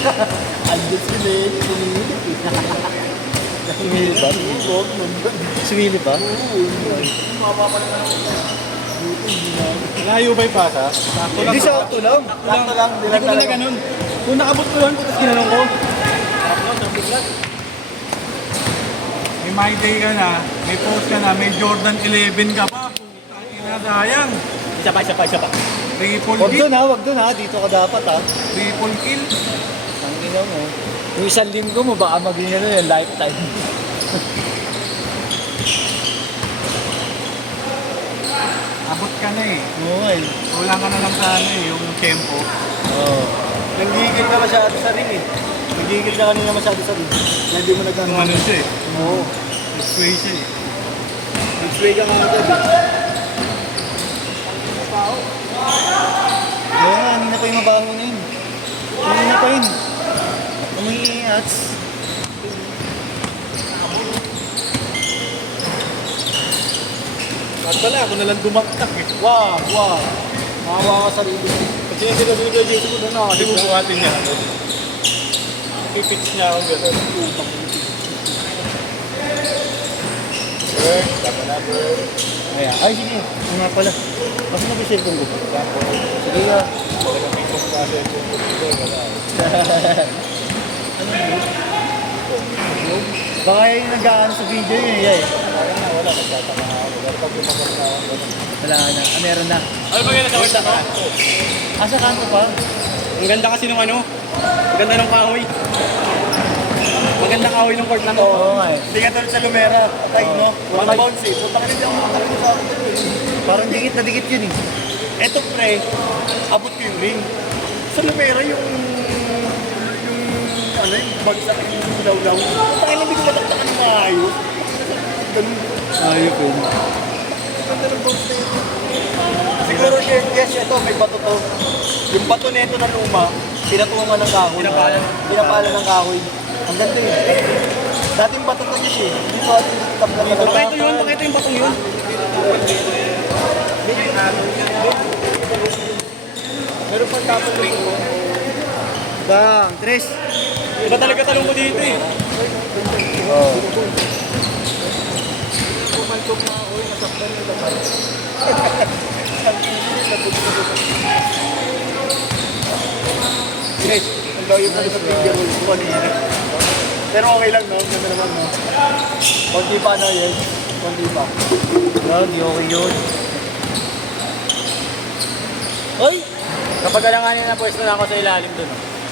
Andun si Lenny, sumilip eh. Sumilip ba? Sumilip ba? Layo ba yung basa? Sakto lang. Hindi sakto lang. Sakto lang, Hindi ko na ganun. Kung nakabot ko yun, tapos ginanong ko. May My Day ka na, may post ka na, may Jordan 11 ka pa. Ina, sayang. Isa pa. Triple Wag kill. doon ha. Dito ka dapat ha. Triple kill. Ang ina mo. Yung isang linggo mo, baka maging ano yan, lifetime. Abot ka na eh. Oo nga eh. Wala ka na lang sa ano eh, yung tempo. Oo. Nanggigil ka masyado sa ring eh. Nanggigil ka kanina masyado sa ring. Na hindi mo Yung nagano. ano siya eh. Oo. X-ray siya eh. X-ray ka nga agad eh. Oo nga, hindi na pa yung mabaho na yun. Hindi na pa yun. Umiiats. At pala, ako na lang dumaktak eh. Wow. Makawa ka sarili. Kasi hindi ka binigay dito mo doon Kasi nakakita. bubuhatin niya. Pipitch niya ako gano'n. Bird, tama na bird. Ayan. Ay, sige. Ano nga pala. Kasi na cellphone ko. Sige ka. Talagang may kong kasi kung wala. Baka yung nag-aano sa video yun eh. Wala, nagtatama ako. Pero pag lumabas na ako, gano'n. Wala na. Ah, meron na. Ano ba gano'n sa ka? Ah, sa kanto pa? Ang ganda kasi nung ano, ang ganda ng kahoy. Maganda kahoy ng court na to. Oo nga eh. Hindi ka tulad sa Lumera. Patay no? Walang bounce eh. Punta ka na dyan. Punta ka na sa akin. Parang dikit na dikit yun eh. Eto pre, abot ko yung ring. Sa Lumera yung ano yung bagsak yung daw-daw. Punta ka na hindi ko mataktakan ng maayos. Ganun. Ayok yun. Ganda ng bounce na yun. Siguro yes, ito may bato to. Yung bato na ito na luma, pinatungan ng kahoy. Pinapala ng kahoy. Ang ganda eh. Dating bato to niya siya. Dito ating tap na dito. Pakita yung batong yun. Meron pang tapon ring mo. Bang, Tres. Iba talaga talong ko dito eh. Oo. Pumaltok na ako yung nasaktan yung lapay. Guys, ang layo pa rin sa finger roll ko kanina. Pero okay lang no? Ganda naman no? Konti pa no, yes? Konti pa. Lagi, okay yun. Hoy! Kapag alanganin na pwesto na ako sa ilalim dun.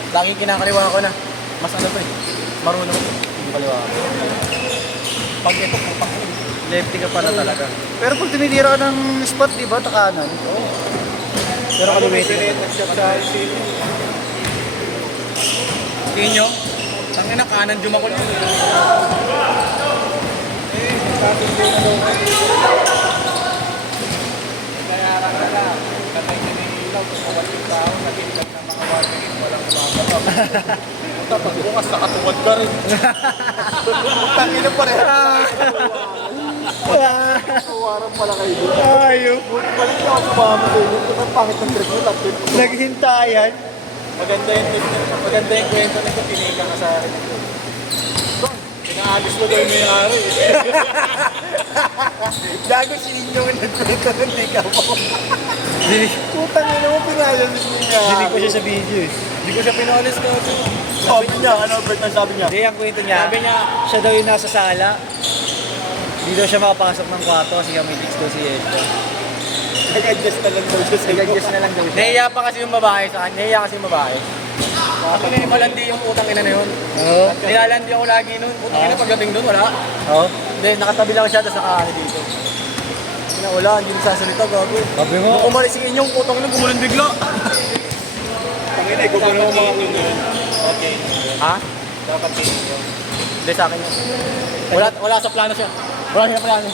Laging kinakaliwa ko na. Mas ano pa eh. Marunong ko. Hindi kaliwa ko. Pag ito, pupang ko. Lefty ka pala talaga. Pero pag tumitira ka ng spot, di ba? Takanan. Oo. Pero kaluwete ka. Tingin nyo? Tangin na kanan jumakol yun. Bayaran na lang. Katay ninilaw. Kung yung tao, nag-ilag ng mga warning. Walang kumabagab. Puta, pagbukas, nakatuwad ka rin. Tangin na pare. Kawarang pala kayo doon. Ayok. Buti pala siya ako sumama ko. Ito ang pangit ng dress mo. Lapit ko. Naghintayan. Maganda yung kwento na ito. Pinigyan ka sa akin. Pinaalis mo daw yung may-ari. Gago si Inyo yung nagkwento ng tika mo. Dinig Putang ina mo, pinayalis niya. ko siya sa video eh. Hindi ko siya pinalis ka. Sabi niya, ano Albert ang sabi niya? Hindi, ang kwento niya. Sabi niya, Siya daw yung nasa sala. Hindi daw siya makapasok ng kwarto kasi kami fix daw si Esther. Nag-adjust na lang daw siya sa Nag-adjust na lang daw siya. nahiya pa kasi yung babae sa akin. Nahiya kasi yung babae. Ako na yung malandi yung utang ina na yun. Oo. Nilalandi ako lagi nun. Utang ina pagdating doon, wala. Oo. Hindi, nakatabi lang siya, tapos nakaano dito. Ina, wala, hindi nagsasalita, gago. Sabi mo. Nung umalis yung inyong utang ina, gumulan bigla. Tangina, ikaw ba naman mga kuno? Okay. Ha? Dapat yun. Hindi sa akin yun. Wala sa plano siya. Wala siya plano.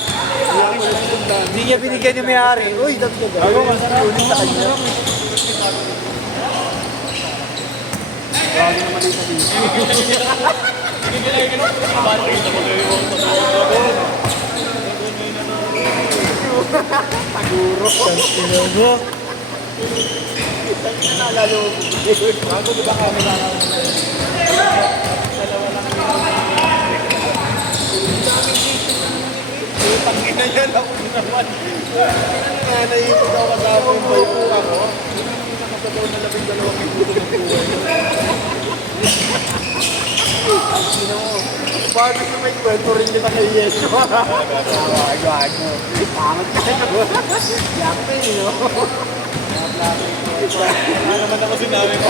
Hindi niya binigyan yung may-ari. Uy, dagdag. Gago, masarap. Ulit sa kanya. Gago naman dito dito. Taguro. Ino mo. Naalala mo. Gago, di ba kami naalala mo? naman. Naipit ako kasama yung bayo ako. Nakapagaw na 12 minuto ng buhay. Ang sino mo. Paano sa may kwento rin kita kay Yeso? Gago. Pangat ka na. Yape, no? Ano naman ako sinabi ko?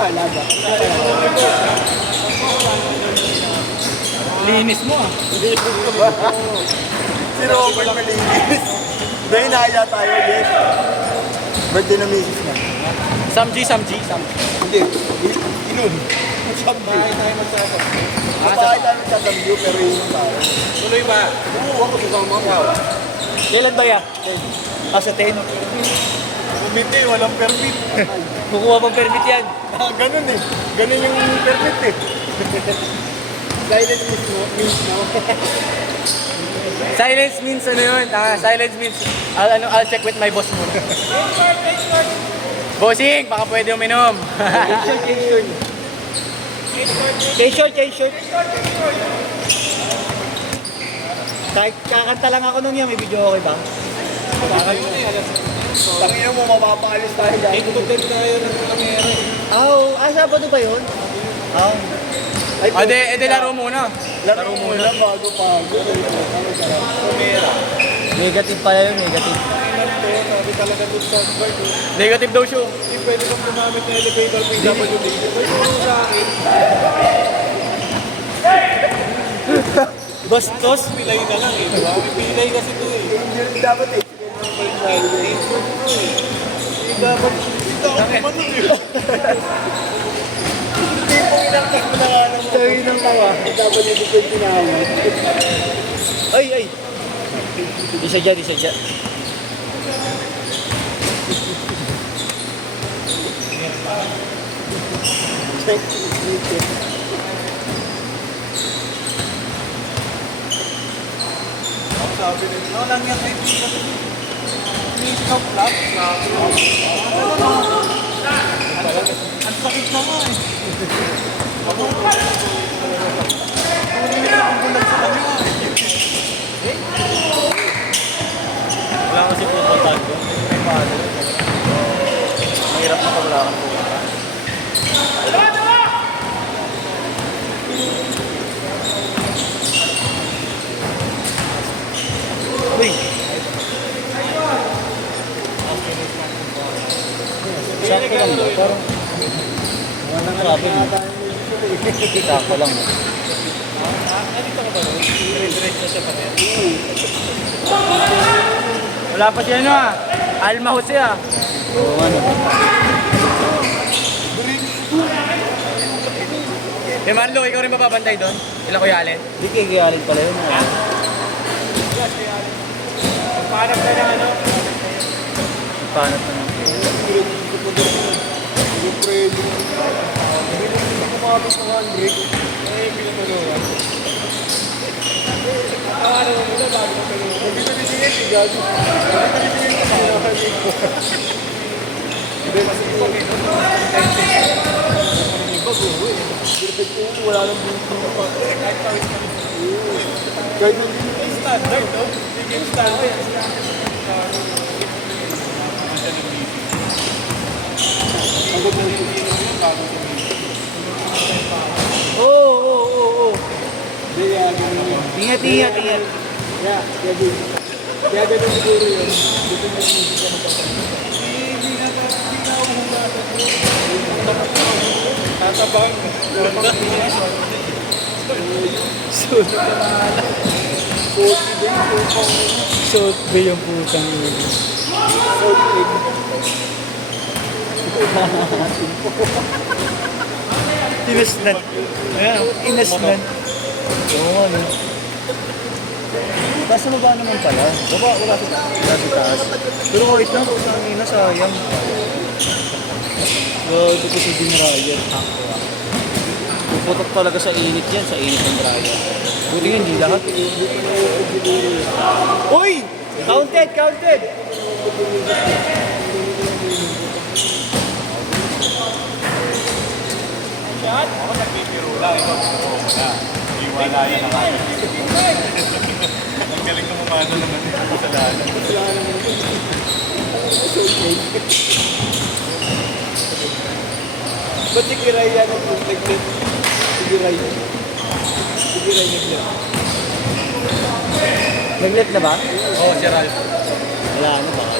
Wala ba? Linis mo ah. Si Robert malinis. Dahil naya tayo, yes. Birthday na misis na. Samji. Hindi. Inun. Sambi. Bakit tayo magsasabi? Bakit tayo nagsasambi pero yun tayo. Tuloy ba? Oo, ako kasama ko. Kailan ba yan? Sa 10. Kumiti, walang permit. Kukuha pang permit yan. Ganun eh. Ganun yung permit eh. Silent means no. Silence means ano yun? Silence means I'll check with my boss muna. Bossing, baka pwede uminom. K-short. Kahit kakanta lang ako nung yan, may video okay ba? Tangina mo, mapapaalis tayo dahil. 8 to 10 tayo ng kamera. Sabado ba yun? Ede laro muna. Laro muna bago. Kamera. Negative pala yun, negative. Sabi talaga doon sa bar ko. Negative daw siya. Hindi pwede kang gumamit ng elevator PWD. Pwede sa akin. Bastos. Pilay na lang eh. Diba? May pilay kasi ito eh. Dapat eh. Dapat dito ako kumano eh. Inaktas mo na nga naman. Sabi ng tawa. Dapat ito yung tinawag. Ay. Isa dyan. Check. Ang sabi nila, ano lang yan kay Pisa? Make-up lang. Ang sakit na nga eh. Ang bulag sa kanya eh. Wala kasi pupuntahan ko. May paano. Mahirap na pag wala kang pupunta. Uy! Sakto lang ba? Parang walang travel. Sakto lang ba? Nandito ka ba nun? Dire-diretso na siya pa rin. Wala pa siya no ah. Alma Jose ah. Oo ano. Eh Marlo, ikaw rin mapapantay doon? Ilang Kuya Allen? Hindi kay Gayalin pala yun. Parang na ng ano? Paano ito na? Eh, pinatulungan. Ano mo muna bago matulungan? Hindi na nisinit eh, gago. Hindi kasi ito may Wala nang buto. kahit pawis na rin. Kahit nandito. Standard, no? Sige, standard. Oo. Hindi, ganun yun. Ingat. Kaya ganun siguro yun. Dito na yung music na Tatabang. Short ba yung putang ina? Inasnan. Ayan, inasnan. Oo ano. Nasa baba naman pala. Wala sa taas. Pero kahit lang, putang ina, sayang. Ito ko si Dean Ryan. Puputok talaga sa init yan, sa init ng Ryan. Buti nga, hindi lahat. Uy! Counted! Ako nagbibiro lang, ikaw pinuro mo na. Iwala yan ang akin. galing na mamano naman yung kasalanan. Ba't si Kiray yan ang nag-net? Si Kiray. Si Kiray nag-net. Nag-let na ba? Oo, si Ralph. Wala na baka.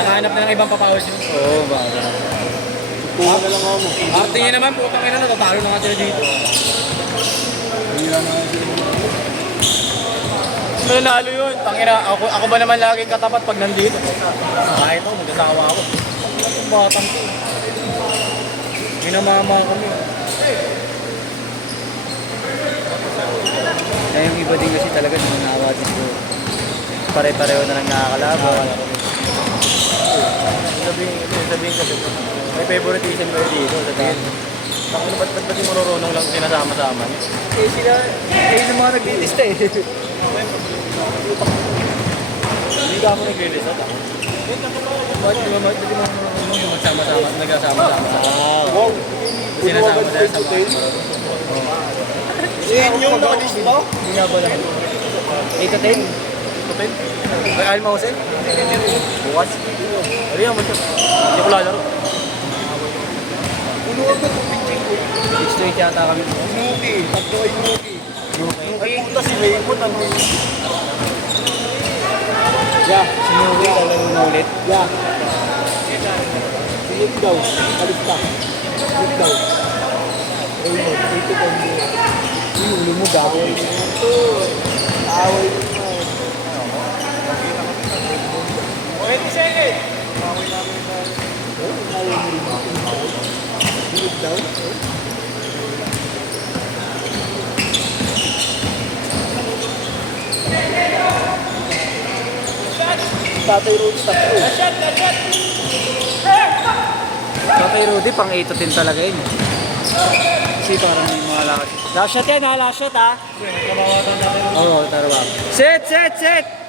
Nakahanap na ng ibang papawas yun. Oo, baka. Tuwa na lang ako mo. Arte niya naman, putang ina na, tatalo na nga sila dito. Nanalo yun. Tangina, ako ba naman laging katapat pag nandito? Kahit ako, mag-asawa ako. Ang batang ko. Minamama kami. Na yung iba din kasi talaga nangawa din ko. Pare-pareho na lang nakakalaban. Sabihin kasi, may favoritism kayo dito. Sabihin, ba't di marurunong lang sinasama-sama niyo? Eh sila, yung mga nag-lista eh. Hindi ka ako nag-release ata. Ba't di mo marunong yung magsama-sama, nagkasama-sama? Wow. Sinasama dahil sa mga. Yan yung nakalista? Hindi nga ba lang? 8 to 10? Tutin? May Al Mausen? Bukas? Ano yan? Hindi ko lalaro. Uno agad yung pitching ko. 6 to 8 yata kami. Nuki. Tatlo ay Nuki. Ay puta si Raymond ano yun? Yeah. Sinuwi talagang na ulit. Yeah. Silip daw. Kalista. Silip daw. Raymond. Dito ko mo. Yung huli mo gago. Away mo na. 20 seconds! Away mo rin. Silip daw. Tatay Rudy tatlo. Tatay Rudy, pang 8 to 10 talaga yun. Kasi parang may mga lakad. Last shot yan ha, last shot ha. Kamawatan natin. Oo, tara ba. Set, set, set!